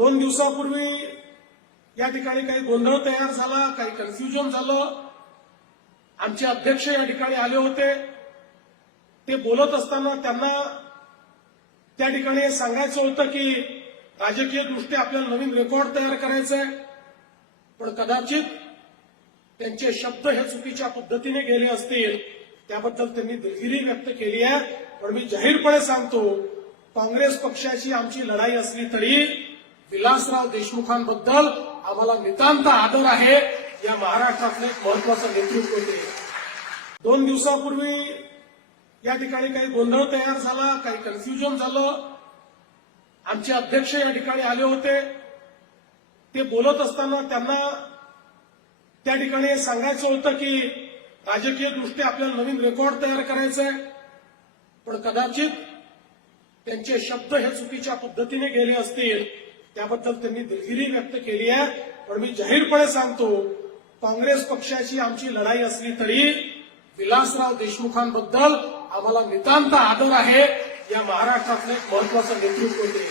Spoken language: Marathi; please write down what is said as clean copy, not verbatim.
2 दिवसापूर्वी या ठिकाणी काही गोंधळ तयार झाला, काही कन्फ्युजन झालं. आमचे अध्यक्ष या ठिकाणी आले होते. ते बोलत असताना त्यांना त्या ठिकाणी हे सांगायचं होतं की राजकीय दृष्ट्या आपल्याला नवीन रेकॉर्ड तयार करायचा आहे, पण कदाचित त्यांचे शब्द हे चुकीच्या पद्धतीने गेले असतील. त्याबद्दल त्यांनी दिलगिरी व्यक्त केली आहे. पण मी जाहीरपणे सांगतो, काँग्रेस पक्षाची आमची लढाई असली तरी विलासराव देशमुखांबद्दल आम्हाला नितांत आदर आहे. या महाराष्ट्रातलं एक महत्वाचं नेतृत्व ते. 2 दिवसापूर्वी या ठिकाणी काही गोंधळ तयार झाला, काही कन्फ्युजन झालं. आमचे अध्यक्ष या ठिकाणी आले होते. ते बोलत असताना त्यांना त्या ठिकाणी हे सांगायचं होतं की राजकीय दृष्ट्या आपल्याला नवीन रेकॉर्ड तयार करायचा आहे, पण कदाचित त्यांचे शब्द हे चुकीच्या पद्धतीने गेले असतील. त्याबद्दल त्यांनी दिलगिरी व्यक्त केली आहे. पण मी जाहीरपणे सांगतो, काँग्रेस पक्षाची आमची लढाई असली तरी विलासराव देशमुखांबद्दल आम्हाला नितांत आदर आहे. या महाराष्ट्रातलं एक महत्वाचं नेतृत्व ते.